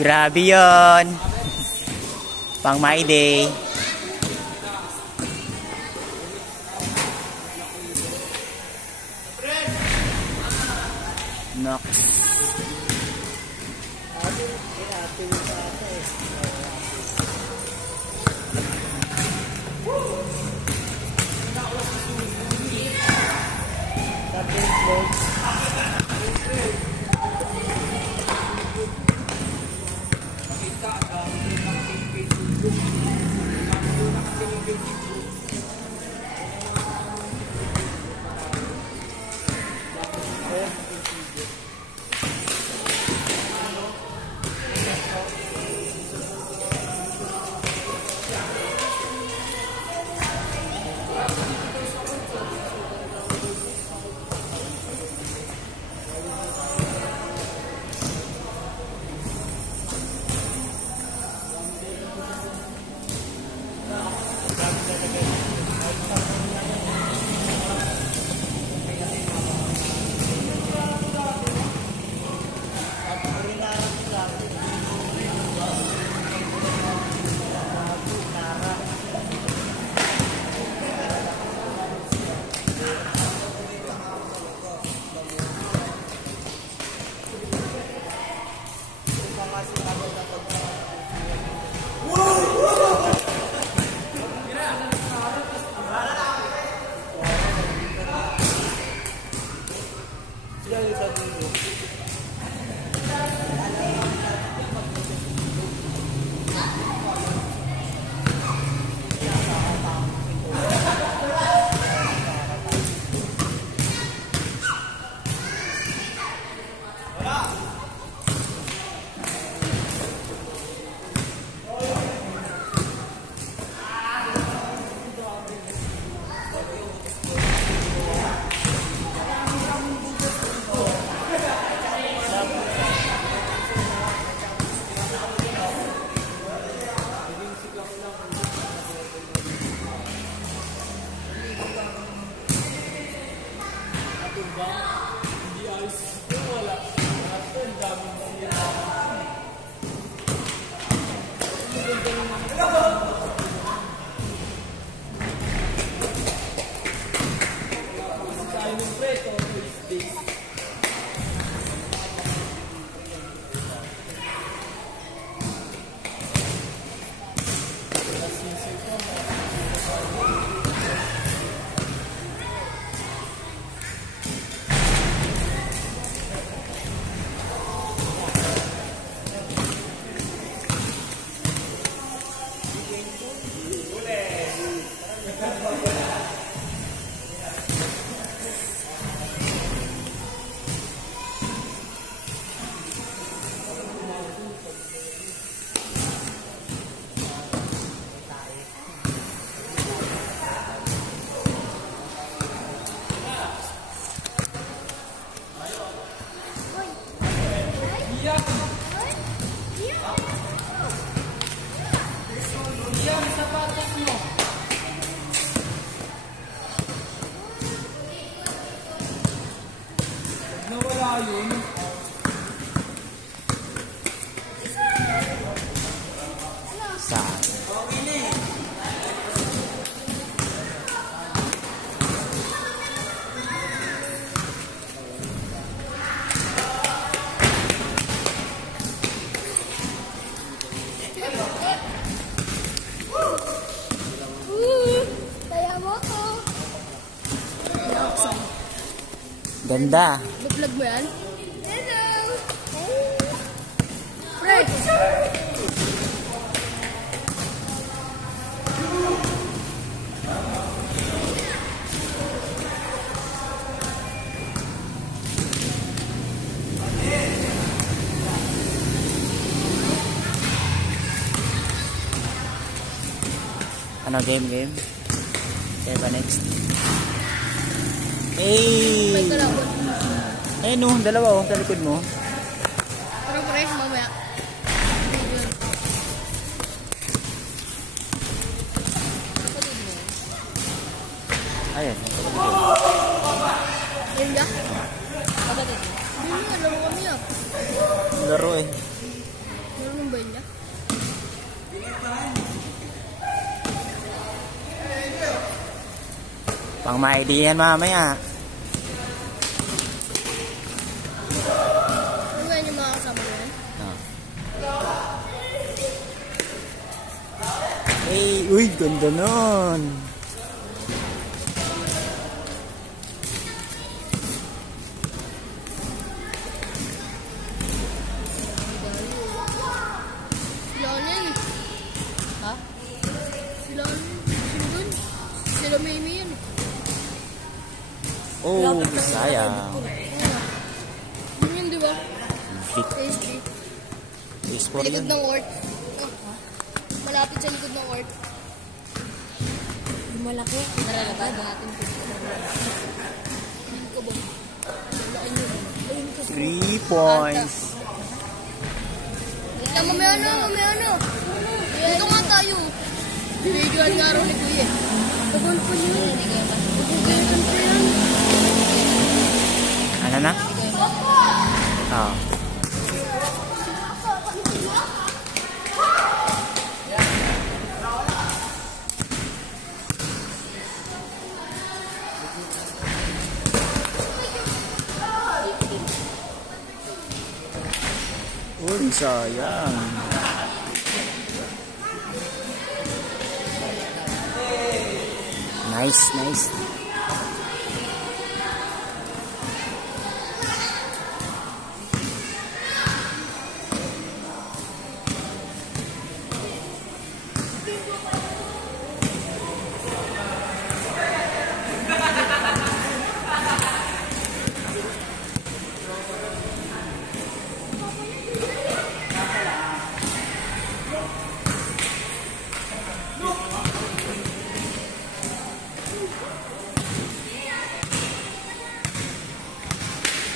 Grabe yun. Pang my day. Nox. Ganda. Vlog mo yan? Hello! Fred! Ano game? Okay ba next? Hey! May kalabot. Eh no, dalawa sa likod mo. Pero pre, mamaya. Ayan. Yun ka? Kapatid. Hindi mo, alam mo kami ah. laro eh. Meron ba niya? Pang maidiyan mamaya. Ano ba yung mga kasama mo yan? Hey, uy, ganda nun. Lolly. Ha? Si Lolly. Sino dun? Sila Mimi yan. Oh, sayang. Yun yun, di ba? Vic. ASB. Is Sa for likod yun. ng court. Malapit sa likod ng court. Yung malaki, naralabad natin. Hindi ko ba? Laki nyo. 3 points. Mamaya na. Dito nga tayo. Bigyan nga rin ni Kuya. Tagal pa yun. Bigyan pa yan. Ano na? Oh. Uy, sayang. Nice.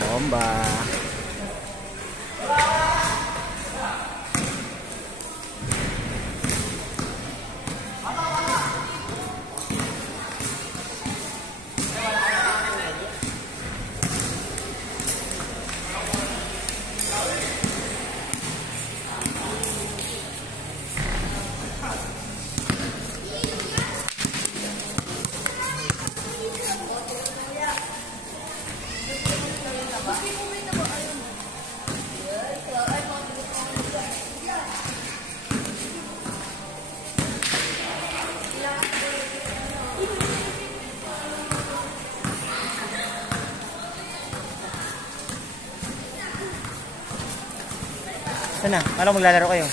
Bomba. Sana, paano maglalaro kayo?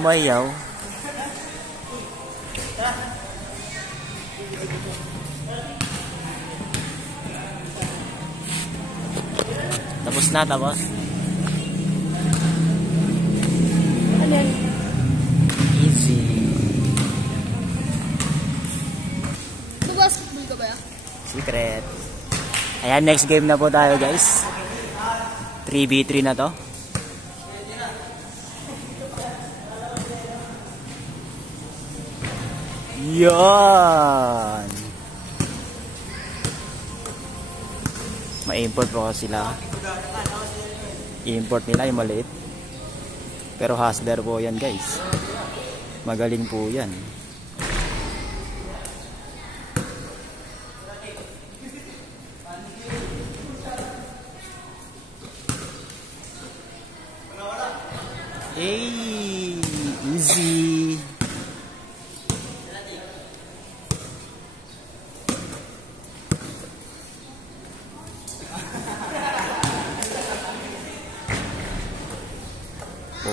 Umayaw. Tapos. Ano yan? Easy. Basketball ka ba ya? Secret. Ayan, next game na po tayo guys. 3v3 na to. Yan. Ma-import po sila. I-import nila yung maliit. Pero hustler po yan guys. Magaling po yan. Hey, easy.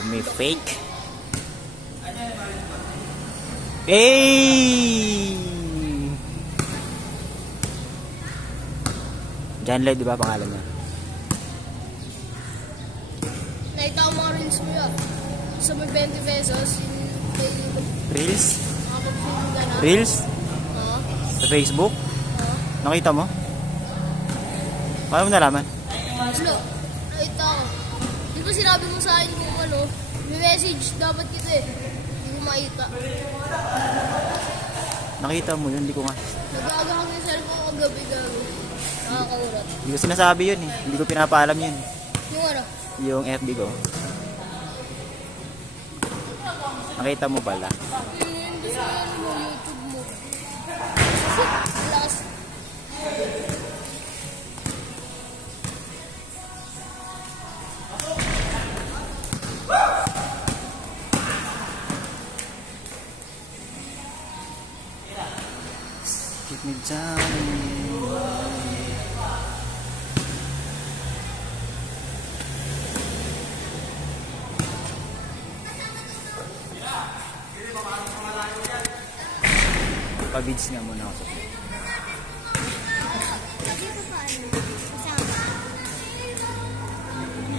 May fake. Hey! John Lloyd, di ba pangalan niya? Nakita ko mga reels mo yun. Sa may 20 pesos. Reels? Makapag-film ka na. Reels? Oo. Sa Facebook? Oo. Nakita mo? Paano mo nalaman? Ano? Nakita ko. Di ba sinabi mo sa akin kung ano? May message dapat kita eh. Hindi ko makita. Nakita mo yun, hindi ko nga. Nag-aagahang yung cellphone ko gabi-gabi. Nakakaurot. Hindi ko sinasabi yun eh. Hindi ko pinapaalam yun. Yung ano? Yung FB ko. Nakita mo pala. Hindi sa ano mo, YouTube mo. Lakas. Keep me down. Pa-beads nga muna ako. Dito pa ano? Kasama.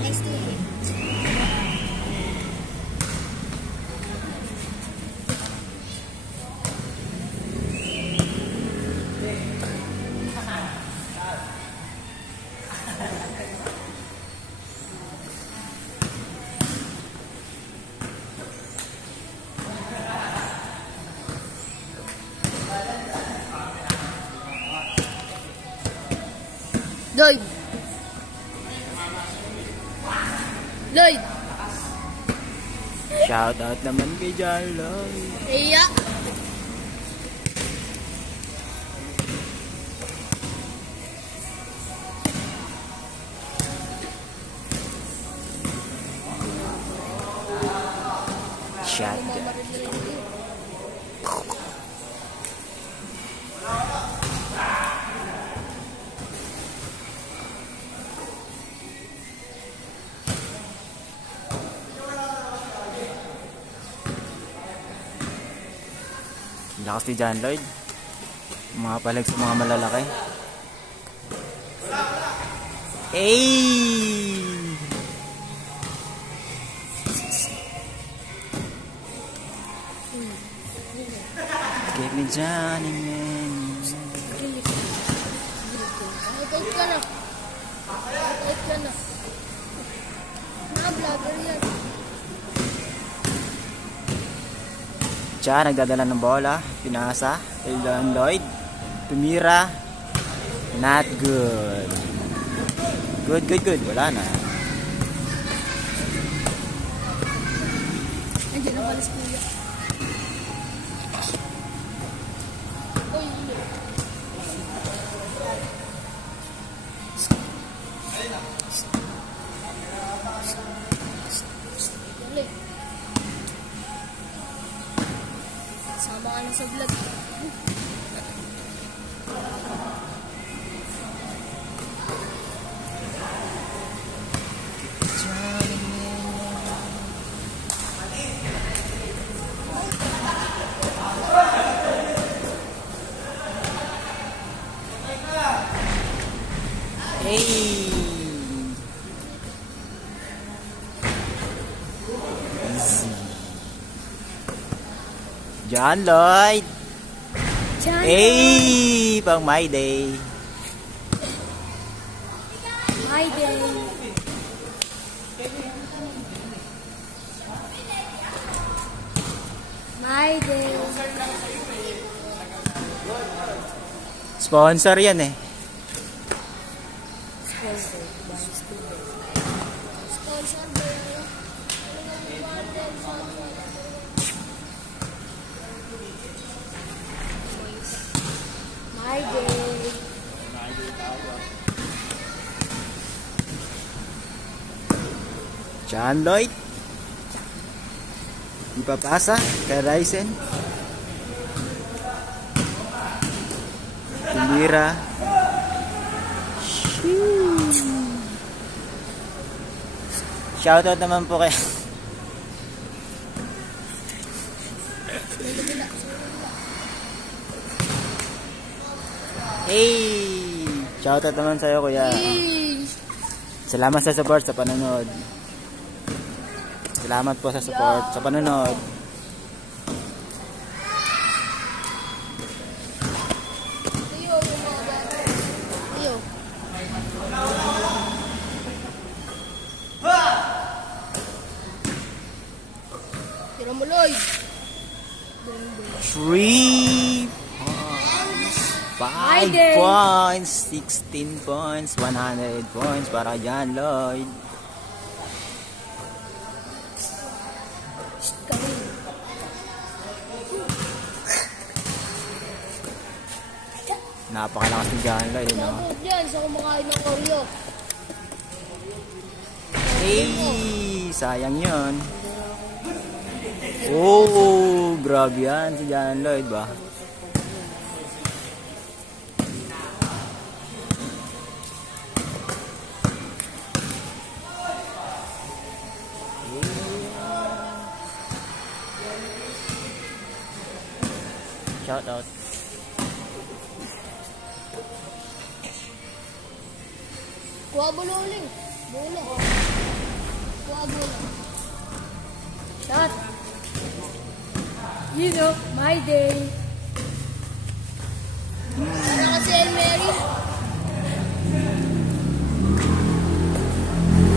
Next to it. Lloyd! Lloyd! Shout out naman kay John Lloyd. Iya! Shotgun. Lakas ni John Lloyd. Mga palag sa mga malalaki. Hey! Get me Johnny man. Nakikait ka na. Nakikait ka na. Vlogger yan. Siya nagdadala ng bola. Pinasa. Kay John Lloyd. Tumira. Not good. Good. Wala na. Nandiyan ang balas kuya. Uy, dali. Sama ka na sa vlog. Hey! Easy. John Lloyd! Hey! Pang my day. My day. My day. Sponsor yan eh. Sponsor ba yun? My day. John Lloyd. Ipapasa kay Ryzen. Tumira. Shoutout naman po kay Hey! Shoutout naman sa'yo kuya. Salamat sa support sa panonood. Salamat po sa support sa panonood. Iyo. Tira mo, Lloyd. 3 points. 5 day. points, 16 points, 100 points para John Lloyd. Napakalakas ni John Lloyd, no? Nabot yan sa kumakain ng Oreo. Hey, sayang yun. Oh, grabe yan si John Lloyd ba? Shout out. Kuha bulo uling. Bulo. Kuha bulo. Shot. You know, my day. Ano kasi El Mary?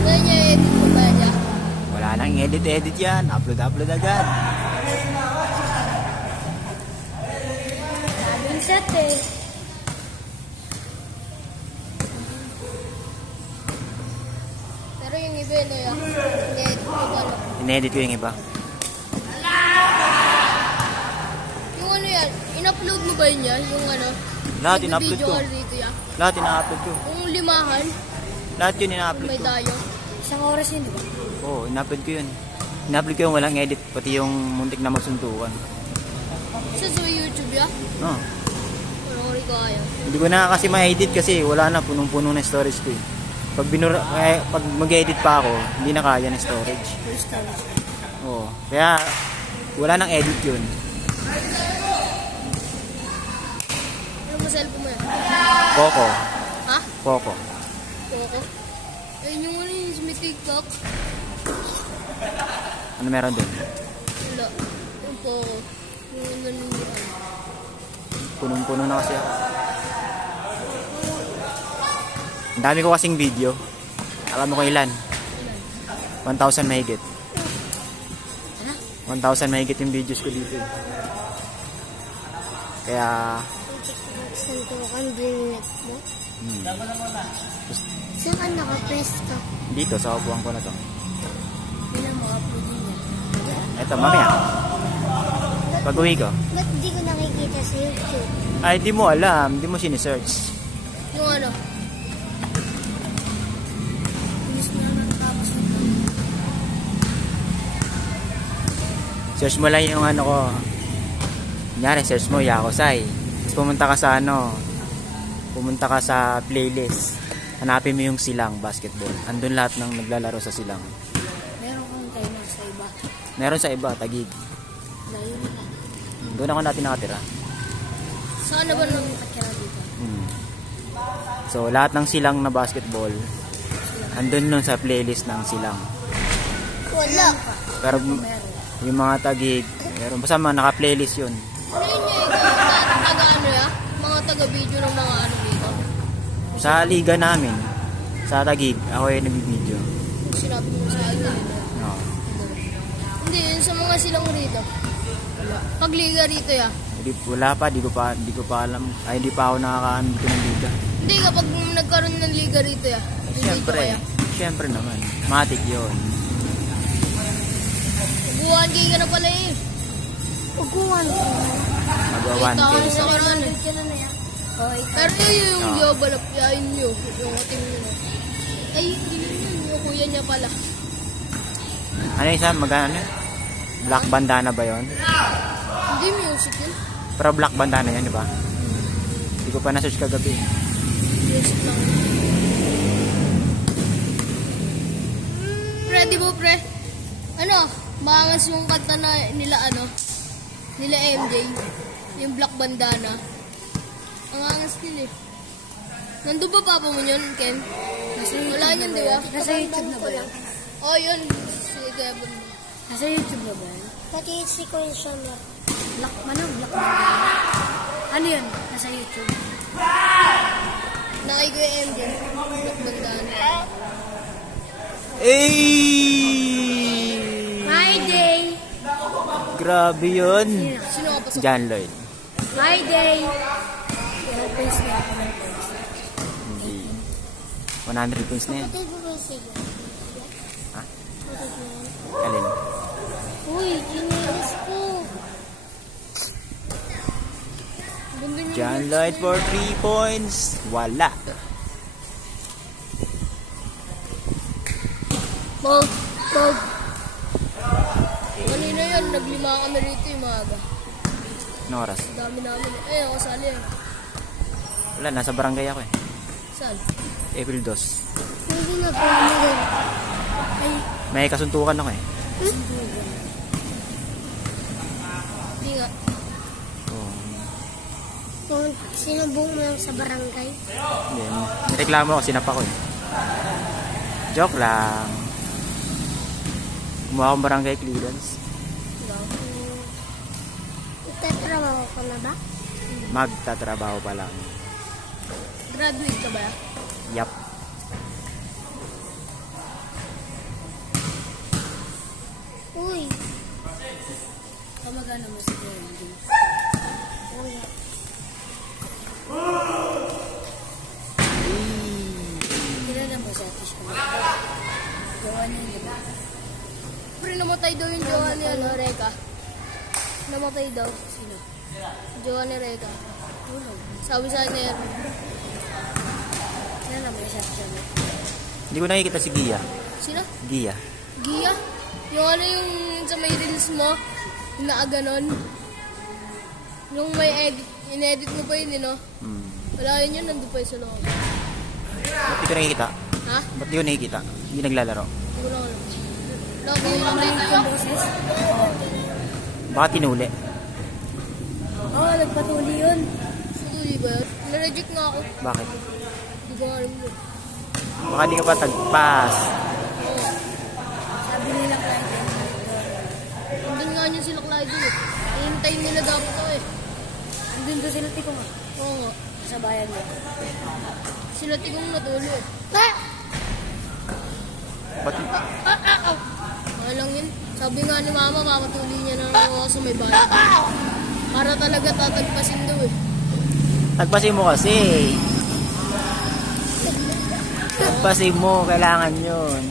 Kaya niya edit mo ba niya? Wala nang edit yan. Upload agad. Sabing set eh. Pero yung iba yun eh. Edit mo ba? Inedit ko yung iba. Yung ano yan, in-upload mo ba yun yan? Yung ano? Lahat yung in-upload video ko. ka dito yan? Lahat ina-upload ko. Yung limahan, Lahat yun ina-upload may ko. dayo. Isang oras yun, di ba? Oo, in-upload ko yun. In-upload ko yung walang edit, pati yung muntik na magsuntukan. Sa YouTube yan? No. Sorry kaya. Hindi ko na kasi ma-edit kasi wala na, punong-puno na storage ko eh. Pag mag-edit pa ako, hindi na kaya ng storage. Oo. Kaya wala nang edit yun. Ano mo cellphone mo yan? Poco. Ha? Poco. Poco? Ayun yung ano yung may TikTok. Ano meron din? Wala. Yung Poco. Yung ganun yung ano. Punong-puno na kasi ako. Ang dami ko kasing video. Alam mo ko ilan? 1,000 mahigit. 1,000 mahigit yung videos ko dito. Kaya... Saan ko ang bringnet mo? Saan ka naka-press ka? Dito, sa upuan ko na to. Bilang maka-upload niya. Eto, mamaya. Pag-uwi ko. Ba't di ko nakikita sa YouTube? Ay, di mo alam. Di mo sinesearch. Yung ano? Miss na nakapos na. Search mo lang yung ano ko. Kunyari, search mo Yakosai. Tapos pumunta ka sa ano. Pumunta ka sa playlist. Hanapin mo yung Silang Basketball. Andun lahat ng naglalaro sa Silang. Meron kang time sa iba. Meron sa iba, Taguig. Layo nila. Doon ako natin nakatira. Saan na ba nang nakatira dito? So, lahat ng Silang na basketball, andun nun sa playlist ng Silang. Wala. Pero yung mga Taguig, meron. Basta mga naka-playlist yun. Ano yun yung taga ano ya? Mga taga-video ng mga ano dito? Sa liga namin, sa Taguig, ako yung nag-video. Kung sinabi mo sa akin. No. Hindi, yun sa mga silang rito. Pagliga rito ya. Wala pa, di ko pa alam. Ay, hindi pa ako nakakaano dito ng liga. Hindi, kapag nagkaroon ng liga rito ya. Siyempre naman. Matik yun. Uguan kayo ka na pala eh. Uguan ka. Magwa 1K. Sa karoon eh. Pero yung balapyain nyo. Yung ating nyo. Ay, yung kuya niya pala. Ano yung isa? Magkano? Black bandana ba yun? Hindi music yun. Pero black bandana yan, di ba? Hindi ko pa na-search kagabi. Music lang. Ready mo, pre? Ano? Maangas yung kanta na nila ano? Nila MJ. Yung black bandana. Ang angas nila eh. Nandun ba papa mo yun, Ken? Wala yun, di ba? Nasa YouTube na ba yan? Oh, yun. Sige, Kevin. Nasa YouTube na ba yan? Pati si Kuya Shamar. Black bandana. Ano yun? Nasa YouTube. Nakay Kuya MJ. Black bandana. My day! Grabe yun. Sino ka pa sa... John Lloyd. My day! points na ako ng points. Hindi. 100 points na yan. Patay ko ba sige? Ha? Patay ko yan. Alin? Uy, ginilis ko. Ganda niyo John yung Lloyd for 3 points. Wala. Pog. Pog. Kanina yan, naglima kami rito yung maaga. Anong oras? Dami namin. Eh, ako sali eh. Wala, nasa barangay ako eh. Saan? April 2. Hindi na po naman. Ay, May kasuntukan ako eh. hindi nga. Oh. Kung sinubong mo lang sa barangay. Then, nireklamo ako, sinapa ko eh. Joke lang. Kumuha akong barangay clearance. Itatrabaho ka na ba? Magtatrabaho pa lang. Graduate ka ba? Yap. Uy. Kamagana mo si Wendy. Kilala mo sa Atish ko. Gawa niya yun. Pre, namatay daw yung jowa ni ano, Reka. Namatay daw. Sino? Jowa ni Reka. Tulog. Sabi sa akin ngayon. Kilala mo sa Atish ko. Hindi ko nakikita si Gia. Sino? Gia. Gia? Yung ano yung sa may reels mo? Yung nakaganon? Yung may edit, in-edit mo pa yun, no? Hmm. Wala yun yun, nandun pa yun sa loob. Ba't di ko nakikita? Ha? Ba't di ko nakikita? Hindi naglalaro. Hindi ko lang alam. Lagi yung update ko. Baka tinuli. Oo, nagpatuli yun. Tuloy ba yun? Na-reject nga ako. Bakit? Hindi ko alam yun. Baka di ka pa tagpas. Oo. Sabi nila client yun. Nandun nga niya sila Clyde dun eh. Hintayin nila dapat ako eh. Andun doon sila tiko nga. Oo nga. Sa bayan mo. Sila tigong natulo eh. Ba't? Ano lang yun? Sabi nga ni mama, mamatuloy niya na ako sa may bayan. Para talaga tatagpasin daw eh. Tagpasin mo kasi. Tagpasin mo, kailangan yun.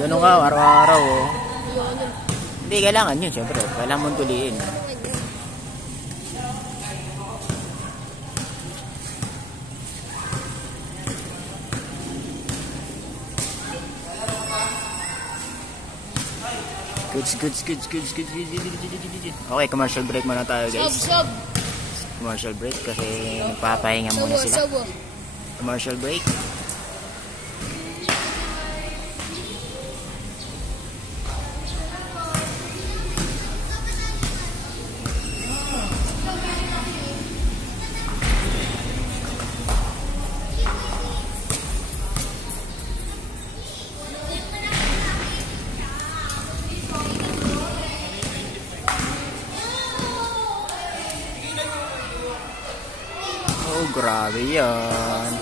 Ganun ka, araw-araw oh. Ayoko nun. Hindi, kailangan yun, syempre. Kailangan mong tuliin. Goods. Okay, commercial break muna tayo, guys. Sub. Commercial break kasi nagpapahinga muna sila. Sawa. Commercial break. Oh, grabe yan.